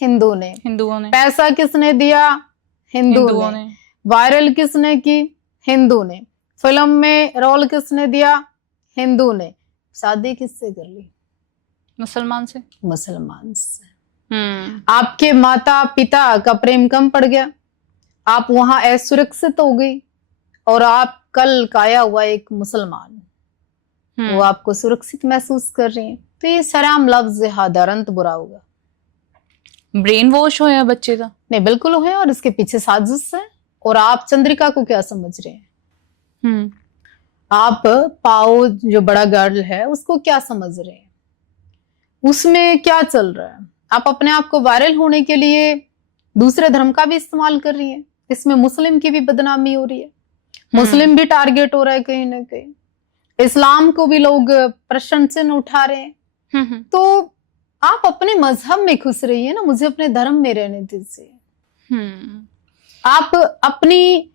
हिंदुओं ने। पैसा किसने दिया? हिंदुओं ने। वायरल किसने की? हिंदू ने। फिल्म में रोल किसने दिया? हिंदू ने। शादी किससे कर ली? मुसलमान से। आपके माता पिता का प्रेम कम पड़ गया, आप वहां असुरक्षित हो गई, और आप कल काया हुआ एक मुसलमान, वो आपको सुरक्षित महसूस कर रहे हैं, तो ये सराम लफ्ज हादारंत बुरा होगा। ब्रेन वॉश होया बच्चे का? नहीं, बिल्कुल है, और इसके पीछे साजिश है। और आप चंद्रिका को क्या समझ रहे हैं? आप पाओ जो बड़ा गर्ल है उसको क्या समझ रहे हैं? उसमें क्या चल रहा है? आप अपने आप को वायरल होने के लिए दूसरे धर्म का भी इस्तेमाल कर रही है। इसमें मुस्लिम की भी बदनामी हो रही है, मुस्लिम भी टारगेट हो रहा है कहीं ना कहीं, इस्लाम को भी लोग प्रश्न चिन्ह उठा रहे हैं। तो आप अपने मजहब में खुश रहिए ना, मुझे अपने धर्म में रहने दीजिए। आप अपनी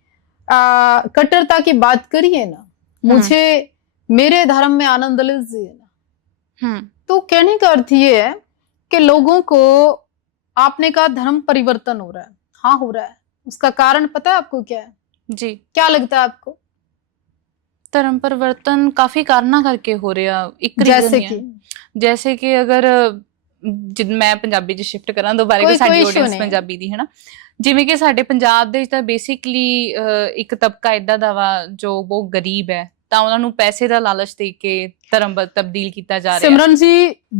कट्टरता की बात करिए ना, मुझे मेरे धर्म में आनंद लीजिए ना। तो कहने का अर्थ ये है कि लोगों को, आपने कहा धर्म परिवर्तन हो रहा है, हाँ हो रहा है। उसका कारण पता है आपको क्या है? जी, क्या लगता है आपको? धर्म परिवर्तन काफी कारणों करके हो रहा। एक जैसे कि अगर मैं पंजाबी च शिफ्ट करा दोबारा कि साडी ऑडियंस पंजाबी दी है ना, जिवें कि ਸਾਡੇ ਪੰਜਾਬ ਦੇ ਤਾਂ ਬੇਸਿਕਲੀ ਇੱਕ ਤਬਕਾ ਇਦਾਂ ਦਾ ਵਾ ਜੋ ਬਹੁਤ ਗਰੀਬ ਹੈ, ਤਾਂ ਉਹਨਾਂ ਨੂੰ ਪੈਸੇ ਦਾ ਲਾਲਚ ਦੇ ਕੇ ਧਰਮ ਤਬਦੀਲ ਕੀਤਾ ਜਾ ਰਿਹਾ है। सिमरन जी,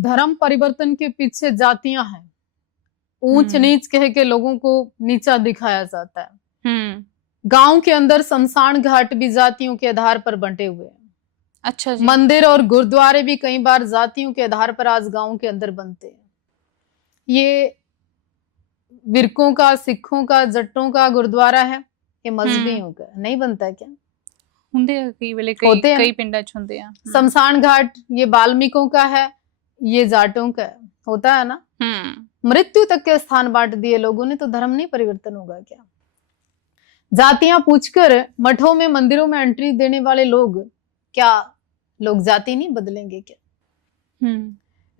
धर्म परिवर्तन के पीछे जातियां हैं, ऊंच नीच कह के लोगों को नीचा दिखाया जाता है। गांव के अंदर शमशान घाट भी जातियों के आधार पर बंटे हुए हैं। अच्छा जी। मंदिर और गुरुद्वारे भी कई बार जातियों के आधार पर आज गांव के अंदर बनते हैं। ये विरकों का, सिखों का, जट्टों का गुरुद्वारा है, ये मजहबियों का नहीं बनता क्या? कई पिंडा च हुंदे आ। शमशान घाट ये वाल्मीकियों का है, ये जाटों का है, होता है ना। मृत्यु तक के स्थान बांट दिए लोगों ने, तो धर्म नहीं परिवर्तन होगा क्या? जातियां पूछकर मठों में, मंदिरों में एंट्री देने वाले लोग, क्या लोग जाति नहीं बदलेंगे क्या?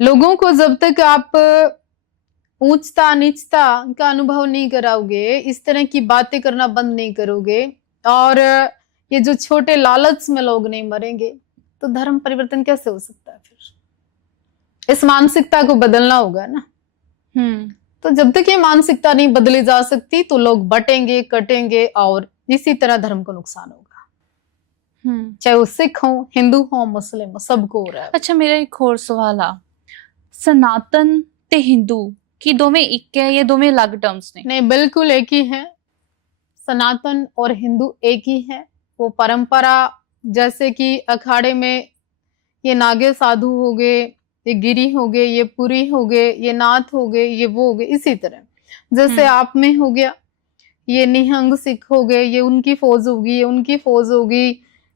लोगों को जब तक आप ऊंचता नीचता का अनुभव नहीं कराओगे, इस तरह की बातें करना बंद नहीं करोगे, और ये जो छोटे लालच में लोग नहीं मरेंगे, तो धर्म परिवर्तन कैसे हो सकता है? फिर इस मानसिकता को बदलना होगा ना। तो जब तक ये मानसिकता नहीं बदली जा सकती, तो लोग बटेंगे, कटेंगे, और इसी तरह धर्म को नुकसान होगा। चाहे वो सिख हो, हिंदू हो, मुस्लिम हो, सबको हो रहा है। अच्छा, मेरा एक और सवाल आ, सनातन ते हिंदू की दोवें एक है या दोवें अलग टर्म्स ने? नहीं, बिल्कुल एक ही है। सनातन और हिंदू एक ही है। वो परंपरा, जैसे कि अखाड़े में ये नागे साधु हो गए, ये गिरी हो गए, ये पुरी हो गए, ये नाथ हो गए, ये वो हो गए, इसी तरह जैसे आप में हो गया, ये निहंग सिख हो गए, ये उनकी फौज होगी, ये उनकी फौज होगी,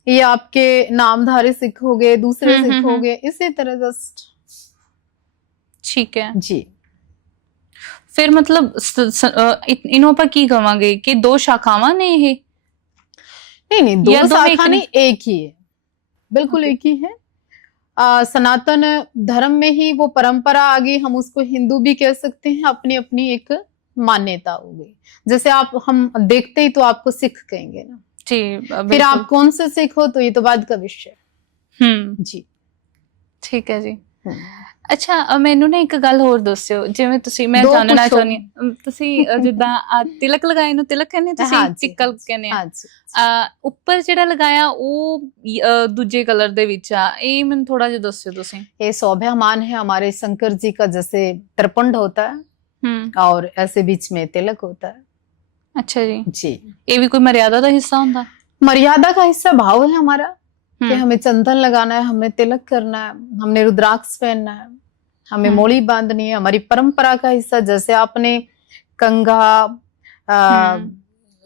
ये आपके नामधारी सिख हो गए, दूसरे सिख हो गए, इसी तरह जस्ट। ठीक है जी। फिर मतलब इन्हों पर की कहांगे कि दो शाखावां ने ये? नहीं, दो शाखा नहीं, एक ही है, बिल्कुल एक ही है। सनातन धर्म में ही वो परंपरा आ गई, हम उसको हिंदू भी कह सकते हैं, अपनी अपनी एक मान्यता हो गई। जैसे आप, हम देखते ही तो आपको सिख कहेंगे ना जी, फिर आप कौन से सिख हो तो ये तो बाद का विषय। जी, ठीक है जी। अच्छा, ਮੈਨੂੰ ਨਾ ਇੱਕ ਗੱਲ ਹੋਰ ਦੱਸਿਓ, ਜਿਵੇਂ ਤੁਸੀਂ, ਮੈਂ ਜਾਣਨਾ ਚਾਹੁੰਦੀ ਹਾਂ, ਤੁਸੀਂ ਜਿੱਦਾਂ ਤਿਲਕ ਲਗਾਏ ਨੂੰ ਤਿਲਕ ਕਹਿੰਦੇ, ਤੁਸੀਂ ਟਿੱਕਾ ਕਹਿੰਦੇ ਆ, ਉੱਪਰ ਜਿਹੜਾ ਲਗਾਇਆ ਉਹ ਦੂਜੇ ਕਲਰ ਦੇ ਵਿੱਚ ਆ, ਇਹ ਮੈਨੂੰ ਥੋੜਾ ਜਿਹਾ ਦੱਸਿਓ ਤੁਸੀਂ। ये स्वाभिमान है हमारे शंकर जी का, जैसे त्रिपुंड होता है और ऐसे बीच में तिलक होता है। अच्छा जी। जी, ये भी कोई मर्यादा का हिस्सा होता? मर्यादा का हिस्सा भाव है हमारा कि हम्म, हमें चंदन लगाना है, हमें तिलक करना है, हमने रुद्राक्ष पहनना है, हमें मोड़ी बांधनी है, हमारी परंपरा का हिस्सा। जैसे आपने कंघा,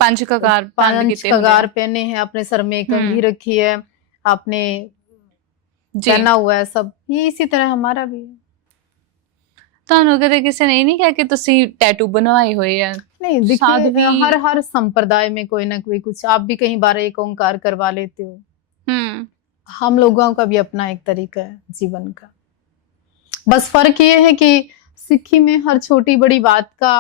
पंच कगार बंद पांच कीते हुए कगार हैं। पहने हैं, अपने सर में कंघी रखी है, आपने जी, पहना हुआ है, सब ये इसी तरह हमारा भी है। ਤੁਹਾਨੂੰ ਕਦੇ ਕਿਸੇ ਨੇ ਇਹ ਨਹੀਂ ਕਿਹਾ ਕਿ ਤੁਸੀਂ ਟੈਟੂ ਬਣਵਾਏ ਹੋਏ ਆ? नहीं देखिए, साध्वी हर संप्रदाय में कोई ना कोई कुछ, आप भी कहीं बार एक ओंकार करवा लेते हो, हम्म, हम लोगों का भी अपना एक तरीका है जीवन का। बस फर्क ये है कि सिक्खी में हर छोटी बड़ी बात का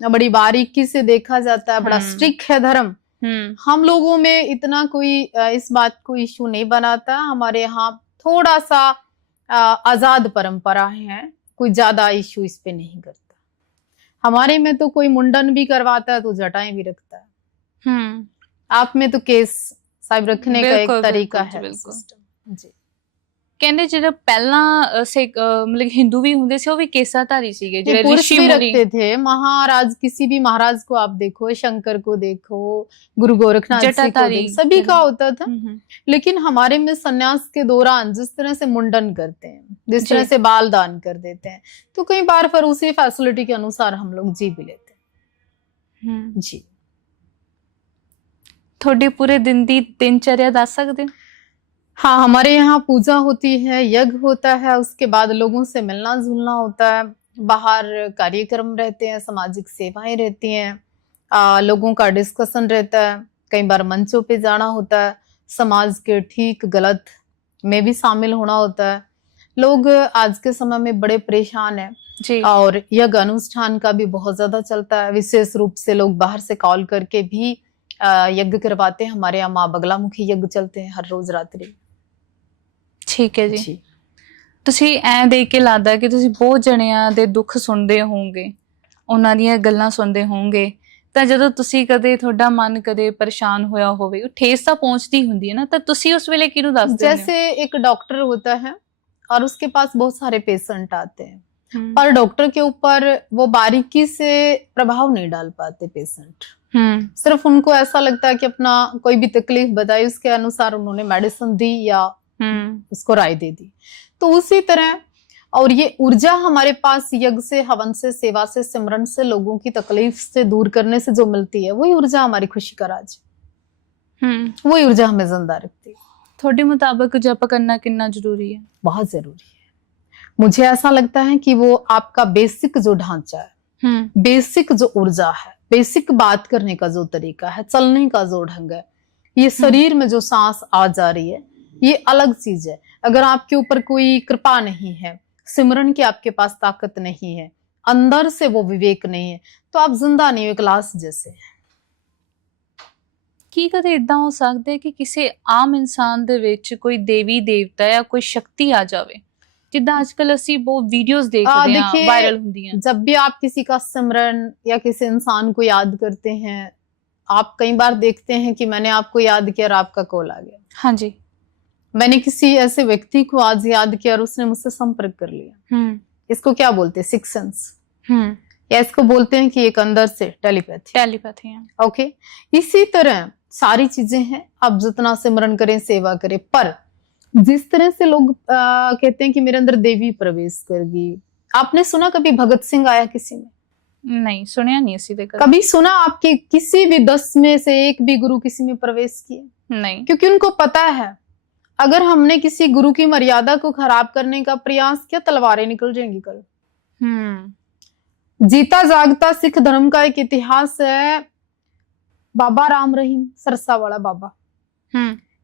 बड़ी बारीकी से देखा जाता है, बड़ा स्ट्रिक्ट है धर्म। हम लोगों में इतना कोई इस बात को इशू नहीं बनाता। हमारे यहाँ थोड़ा सा आजाद परंपरा है, कोई ज्यादा इशू इस पे नहीं करता। हमारे में तो कोई मुंडन भी करवाता है तो जटाएं भी रखता है, आप में तो केस साहिब रखने का एक बिल्कुल, तरीका बिल्कुल, है बिल्कुल। सिस्टम जी। ਕਹਿੰਦੇ ਜਿਹੜੇ ਪਹਿਲਾਂ ਸਿੱਖ ਮਤਲਬ ਹਿੰਦੂ ਵੀ ਹੁੰਦੇ ਸੀ ਉਹ ਵੀ ਕੇਸਾਧਾਰੀ ਸੀਗੇ, ये ਜਿਹੜੇ पुरुष ऋषि भी मुनि। रखते थे। महाराज, किसी भी महाराज को आप देखो, शंकर को देखो, गुरु गोरखनाथ जी को जटाधारी देखो, सभी का होता था। हम्म, लेकिन हमारे में सन्यास के दौरान जिस तरह से मुंडन करते हैं, जिस तरह जी। से बाल दान कर देते हैं, तो कई बार फिर उसी फैसिलिटी के अनुसार हम लोग जी भी लेते हैं जी। ਤੁਹਾਡੇ ਪੂਰੇ ਦਿਨ ਦੀ ਦਿਨਚर्या ਦੱਸ ਸਕਦੇ ਹੋ? हाँ, हमारे यहाँ पूजा होती है, यज्ञ होता है, उसके बाद लोगों से मिलना जुलना होता है, बाहर कार्यक्रम रहते हैं, सामाजिक सेवाएं रहती हैं, लोगों का डिस्कशन रहता है, कई बार मंचों पे जाना होता है, समाज के ठीक गलत में भी शामिल होना होता है। लोग आज के समय में बड़े परेशान हैं जी, और यज्ञ अनुष्ठान का भी बहुत ज्यादा चलता है। विशेष रूप से लोग बाहर से कॉल करके भी यज्ञ करवाते हैं। हमारे यहाँ माँ बगलामुखी यज्ञ चलते हैं हर रोज रात्रि। ਠੀਕ ਹੈ ਜੀ। ਤੁਸੀਂ ਐ ਦੇਖ ਕੇ ਲੱਗਦਾ ਕਿ ਤੁਸੀਂ ਬਹੁਤ ਜਣਿਆਂ ਦੇ ਦੁੱਖ ਸੁਣਦੇ ਹੋਵੋਗੇ, ਉਹਨਾਂ ਦੀਆਂ ਗੱਲਾਂ ਸੁਣਦੇ ਹੋਵੋਗੇ, ਤਾਂ ਜਦੋਂ ਤੁਸੀਂ ਕਦੇ ਤੁਹਾਡਾ ਮਨ ਕਦੇ ਪਰੇਸ਼ਾਨ ਹੋਇਆ ਹੋਵੇ, ਉਹ ਠੇਸ ਤਾਂ ਪਹੁੰਚਦੀ ਹੁੰਦੀ ਹੈ ਨਾ, ਤਾਂ ਤੁਸੀਂ ਉਸ ਵੇਲੇ ਕਿਹਨੂੰ ਦੱਸਦੇ ਹੋ? जैसे एक डॉक्टर होता है और उसके पास बहुत सारे पेशेंट आते हैं, पर डॉक्टर के ऊपर वो बारीकी से प्रभाव नहीं डाल पाते पेशेंट। सिर्फ उनको ऐसा लगता है कि अपना कोई भी तकलीफ बताई, उसके अनुसार उन्होंने मेडिसिन दी या उसको राय दे दी। तो उसी तरह, और ये ऊर्जा हमारे पास यज्ञ से, हवन से, सेवा से, सिमरन से, लोगों की तकलीफ से दूर करने से जो मिलती है, वही ऊर्जा हमारी खुशी का राज है, वही ऊर्जा हमें जिंदा रखती है। ਤੁਹਾਡੇ ਮੁਤਾਬਕ ਜਪ ਕਰਨਾ ਕਿੰਨਾ ਜ਼ਰੂਰੀ ਹੈ? बहुत जरूरी है। मुझे ऐसा लगता है कि वो आपका बेसिक जो ढांचा है, बेसिक जो ऊर्जा है, बेसिक बात करने का जो तरीका है, चलने का जो ढंग है, ये शरीर में जो सांस आ जा रही है, ये अलग चीज है। अगर आपके ऊपर कोई कृपा नहीं है, सिमरन की आपके पास ताकत नहीं है, अंदर से वो विवेक नहीं है, तो आप जिंदा नहीं हो, एक लाश जैसे हैं। ਕੀ ਕਦੇ ਇਦਾਂ ਹੋ ਸਕਦਾ ਹੈ ਕਿ ਕਿਸੇ ਆਮ ਇਨਸਾਨ ਦੇ ਵਿੱਚ ਕੋਈ ਦੇਵੀ ਦੇਵਤਾ ਜਾਂ ਕੋਈ ਸ਼ਕਤੀ ਆ ਜਾਵੇ, ਜਿੱਦਾਂ ਅੱਜਕੱਲ ਅਸੀਂ ਬਹੁਤ ਵੀਡੀਓਜ਼ ਦੇਖਦੇ ਹਾਂ, देखिए, ਵਾਇਰਲ ਹੁੰਦੀਆਂ? जब भी आप किसी का सिमरन या किसी इंसान को याद करते हैं, आप कई बार देखते हैं कि मैंने आपको याद किया और आपका कॉल आ गया। हाँ जी, मैंने किसी ऐसे व्यक्ति को आज याद किया और उसने मुझसे संपर्क कर लिया। इसको क्या बोलते हैं? सिक्स सेंस, या इसको बोलते हैं कि एक अंदर से टेलीपैथी। टेलीपैथी है। ओके, इसी तरह सारी चीजें हैं। आप जितना सिमरन करें, सेवा करें, पर जिस तरह से लोग कहते हैं कि मेरे अंदर देवी प्रवेश कर गई, आपने सुना कभी भगत सिंह आया किसी में? नहीं, सुनिया नहीं इसी तक। कभी सुना आपके किसी भी 10 में से एक भी गुरु किसी में प्रवेश किए? नहीं, क्योंकि उनको पता है अगर हमने किसी गुरु की मर्यादा को खराब करने का प्रयास किया, तलवारें निकल जाएंगी कल। जीता जागता सिख धर्म का एक इतिहास है। बाबा राम रहीम, सरसा वाला बाबा,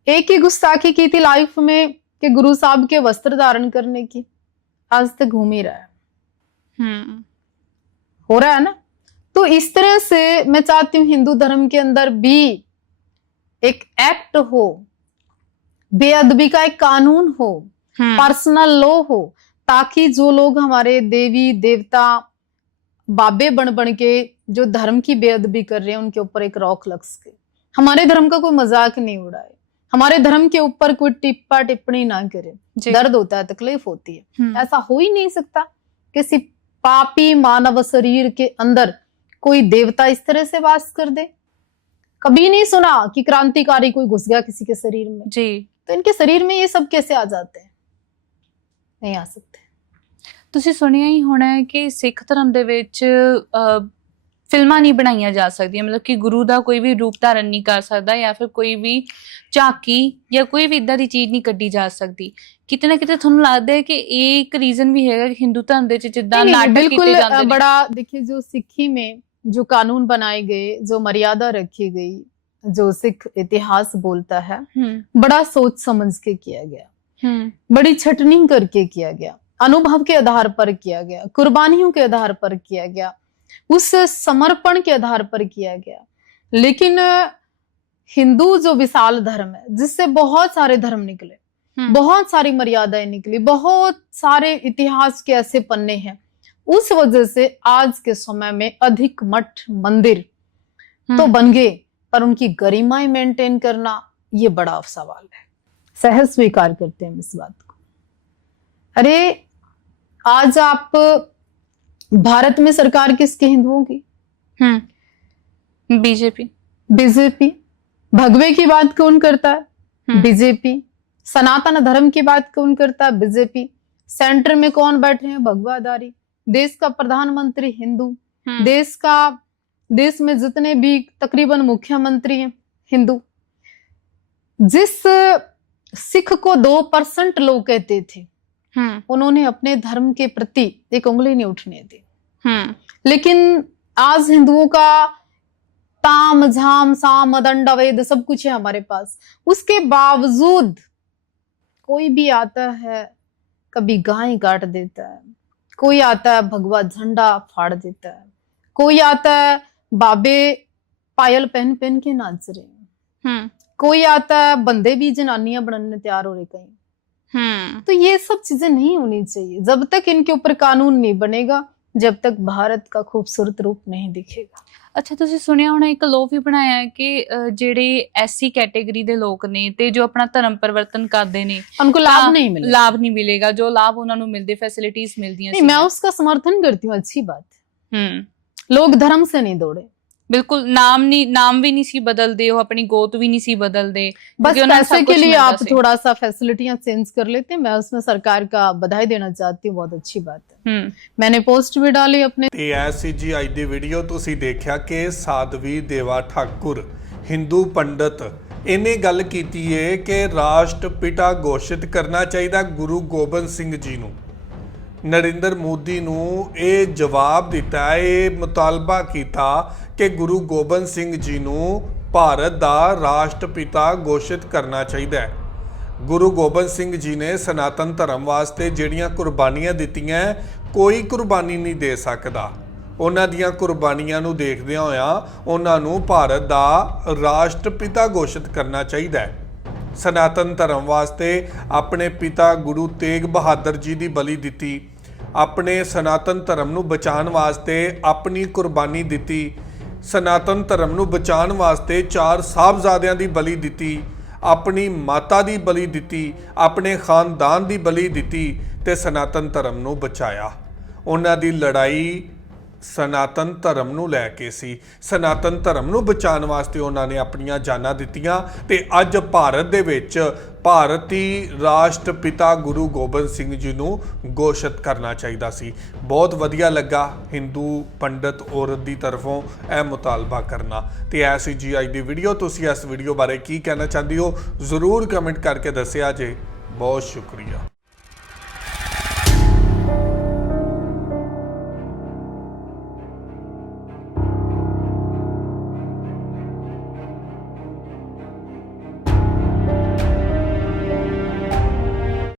एक ही गुस्ताखी की थी लाइफ में कि गुरु साहब के वस्त्र धारण करने की, आज तक घूम ही रहा है। हो रहा है ना? तो इस तरह से मैं चाहती हूँ हिंदू धर्म के अंदर भी एक एक्ट हो, बेअदबी का एक कानून हो, पर्सनल लॉ हो, ताकि जो लोग हमारे देवी देवता बाबे बन बन के जो धर्म की बेअदबी कर रहे हैं, उनके ऊपर एक रोक लग सके। हमारे धर्म का कोई मजाक नहीं उड़ाए, हमारे धर्म के ऊपर कोई टिप्पा टिप्पणी ना करे। दर्द होता है, तकलीफ होती है, ऐसा हो ही नहीं सकता किसी पापी मानव शरीर के अंदर कोई देवता इस तरह से वास कर दे। कभी नहीं सुना कि क्रांतिकारी कोई घुस गया किसी के शरीर में। जी। तो इनके शरीर में ये सब कैसे आ जाते हैं? नहीं आ सकते। ਤੁਸੀਂ ਸੁਣਿਆ ਹੀ ਹੋਣਾ ਹੈ ਕਿ ਸਿੱਖ ਧਰਮ ਦੇ ਵਿੱਚ ਫਿਲਮਾਂ ਨਹੀਂ ਬਣਾਈਆਂ ਜਾ ਸਕਦੀਆਂ, ਮਤਲਬ ਕਿ ਗੁਰੂ ਦਾ ਕੋਈ ਵੀ ਰੂਪ ਧਾਰਨ ਨਹੀਂ ਕਰ ਸਕਦਾ ਜਾਂ ਫਿਰ ਕੋਈ ਵੀ ਝਾਕੀ ਜਾਂ ਕੋਈ ਵੀ ਇਦਾਂ ਦੀ ਚੀਜ਼ ਨਹੀਂ ਕੱਢੀ ਜਾ ਸਕਦੀ। ਕਿਤੇ ਨਾ ਕਿਤੇ ਤੁਹਾਨੂੰ ਲੱਗਦਾ ਹੈ ਕਿ ਇਹ ਇੱਕ ਰੀਜ਼ਨ भी है कि हिंदू धर्म ਦੇ ਵਿੱਚ ਜਿੱਦਾਂ ਨਾਟਕ ਕੀਤੇ बिल्कुल ਜਾਂਦੇ ਨੇ। बड़ा देखिए, जो सिक्खी में जो कानून बनाए गए, जो मर्यादा रखी गई, जो सिख इतिहास बोलता है, बड़ा सोच समझ के किया गया, बड़ी छटनी करके किया गया, अनुभव के आधार पर किया गया, कुर्बानियों के आधार पर किया गया, उस समर्पण के आधार पर किया गया। लेकिन हिंदू जो विशाल धर्म है, जिससे बहुत सारे धर्म निकले, बहुत सारी मर्यादाएं निकली, बहुत सारे इतिहास के ऐसे पन्ने हैं, उस वजह से आज के समय में अधिक मठ मंदिर तो बन गए, पर उनकी गरिमाएं मेंटेन करना ये बड़ा सवाल है। सहज स्वीकार करते हैं इस बात को। अरे आज आप भारत में सरकार किसकी? हिंदुओं की। बीजेपी। भगवे की बात कौन करता है? बीजेपी। सनातन धर्म की बात कौन करता है? बीजेपी। सेंटर में कौन बैठे हैं? भगवाधारी। देश का प्रधानमंत्री हिंदू। देश में जितने भी तकरीबन मुख्यमंत्री हैं हिंदू। जिस सिख को 2% लोग कहते थे, उन्होंने अपने धर्म के प्रति एक उंगली नहीं उठने दी। लेकिन आज हिंदुओं का ताम झाम साम दंड अवैध सब कुछ है हमारे पास, उसके बावजूद कोई भी आता है, कभी गाय काट देता है, कोई आता है भगवा झंडा फाड़ देता है, कोई आता है बाबे पायल पहन पहन के नाच रहे हैं, कोई आता है बंदे भी जनानियां बनने तैयार हो रहे कहीं। तो ये सब चीजें नहीं होनी चाहिए। जब तक इनके ऊपर कानून नहीं बनेगा, जब तक भारत का खूबसूरत रूप नहीं दिखेगा। ਅੱਛਾ, ਤੁਸੀਂ ਸੁਣਿਆ ਹੋਣਾ ਇੱਕ ਲਾਅ ਵੀ ਬਣਾਇਆ ਹੈ ਕਿ ਜਿਹੜੇ ਐਸਸੀ ਕੈਟਾਗਰੀ ਦੇ ਲੋਕ ਨੇ ਤੇ ਜੋ ਆਪਣਾ ਧਰਮ ਪਰਿਵਰਤਨ ਕਰਦੇ ਨੇ, उनको लाभ नहीं मिलेगा। ਲਾਭ ਨਹੀਂ ਮਿਲੇਗਾ, ਜੋ ਲਾਭ ਉਹਨਾਂ ਨੂੰ ਮਿਲਦੇ, ਫੈਸਿਲਿਟੀਆਂ ਮਿਲਦੀਆਂ नहीं, मैं उसका समर्थन करती हूँ, अच्छी बात है। ਹੂੰ, लोग धर्म से नहीं दौड़े, बिल्कुल। नाम भी नहीं सी बदलते, वो अपनी गोत भी नहीं सी बदलते, बस क्योंकि उन्हें पैसे सब के कुछ लिए मिलता आप सी। थोड़ा सा फैसिलिटियां चेंज कर लेते हैं। मैं उसमें सरकार का बधाई देना चाहती हूँ, बहुत अच्छी बात है। मैंने पोस्ट भी डाली अपने। ਤੇ ਐਸੀ ਜੀ ਅੱਜ ਦੀ ਵੀਡੀਓ ਤੁਸੀਂ ਦੇਖਿਆ ਕਿ ਸਾਧਵੀ ਦੇਵਾ ਠਾਕੁਰ ਹਿੰਦੂ ਪੰਡਤ ਇਹਨੇ ਗੱਲ ਕੀਤੀ ਏ ਕਿ ਰਾਸ਼ਟਰਪਿਤਾ ਘੋਸ਼ਿਤ ਕਰਨਾ ਚਾਹੀਦਾ ਗੁਰੂ ਗੋਬਿੰਦ ਸਿੰਘ ਜੀ ਨੂੰ। ਨਰਿੰਦਰ ਮੋਦੀ ਨੂੰ ਇਹ ਜਵਾਬ ਦਿੱਤਾ, ਇਹ ਮੁਤਾਲਬਾ ਕੀਤਾ ਕਿ ਗੁਰੂ ਗੋਬਿੰਦ ਸਿੰਘ ਜੀ ਨੂੰ ਭਾਰਤ ਦਾ ਰਾਸ਼ਟਰਪਿਤਾ ਘੋਸ਼ਿਤ ਕਰਨਾ ਚਾਹੀਦਾ ਹੈ। ਗੁਰੂ ਗੋਬਿੰਦ ਸਿੰਘ ਜੀ ਨੇ ਸਨਾਤਨ ਧਰਮ ਵਾਸਤੇ ਜਿਹੜੀਆਂ ਕੁਰਬਾਨੀਆਂ ਦਿੱਤੀਆਂ, ਕੋਈ ਕੁਰਬਾਨੀ ਨਹੀਂ ਦੇ ਸਕਦਾ। ਉਹਨਾਂ ਦੀਆਂ ਕੁਰਬਾਨੀਆਂ ਨੂੰ ਦੇਖਦਿਆਂ ਹੋਇਆਂ ਉਹਨਾਂ ਨੂੰ ਭਾਰਤ ਦਾ ਰਾਸ਼ਟਰਪਿਤਾ ਘੋਸ਼ਿਤ ਕਰਨਾ ਚਾਹੀਦਾ ਹੈ। ਸਨਾਤਨ ਧਰਮ ਵਾਸਤੇ ਆਪਣੇ ਪਿਤਾ ਗੁਰੂ ਤੇਗ ਬਹਾਦਰ ਜੀ ਦੀ ਬਲੀ ਦਿੱਤੀ, ਆਪਣੇ ਸਨਾਤਨ ਧਰਮ ਨੂੰ ਬਚਾਉਣ ਵਾਸਤੇ ਆਪਣੀ ਕੁਰਬਾਨੀ ਦਿੱਤੀ, ਸਨਾਤਨ ਧਰਮ ਨੂੰ ਬਚਾਉਣ ਵਾਸਤੇ 4 ਸਾਹਿਬਜ਼ਾਦਿਆਂ ਦੀ ਬਲੀ ਦਿੱਤੀ, ਆਪਣੀ ਮਾਤਾ ਦੀ ਬਲੀ ਦਿੱਤੀ, ਆਪਣੇ ਖਾਨਦਾਨ ਦੀ ਬਲੀ ਦਿੱਤੀ ਤੇ ਸਨਾਤਨ ਧਰਮ ਨੂੰ ਬਚਾਇਆ। ਉਹਨਾਂ ਦੀ ਲੜਾਈ ਸਨਾਤਨ ਧਰਮ ਨੂੰ ਲੈ ਕੇ ਸੀ। ਸਨਾਤਨ ਧਰਮ ਨੂੰ ਬਚਾਉਣ ਵਾਸਤੇ ਉਹਨਾਂ ਨੇ ਆਪਣੀਆਂ ਜਾਨਾਂ ਦਿੱਤੀਆਂ ਤੇ ਅੱਜ ਭਾਰਤ ਦੇ ਵਿੱਚ ਭਾਰਤੀ ਰਾਸ਼ਟਰਪਿਤਾ ਗੁਰੂ ਗੋਬਿੰਦ ਸਿੰਘ ਜੀ ਨੂੰ ਘੋਸ਼ਿਤ ਕਰਨਾ ਚਾਹੀਦਾ ਸੀ। ਬਹੁਤ ਵਧੀਆ ਲੱਗਾ ਹਿੰਦੂ ਪੰਡਤ ਔਰਤ ਦੀ ਤਰਫੋਂ ਇਹ ਮੁਤਾਲਬਾ ਕਰਨਾ। ਤੇ ਐਸੀ ਜੀ ਅੱਜ ਦੀ ਵੀਡੀਓ, ਤੁਸੀਂ ਇਸ ਵੀਡੀਓ ਬਾਰੇ ਕੀ ਕਹਿਣਾ ਚਾਹੁੰਦੇ ਹੋ ਜ਼ਰੂਰ ਕਮੈਂਟ ਕਰਕੇ ਦੱਸਿਆ ਜੇ। ਬਹੁਤ ਸ਼ੁਕਰੀਆ।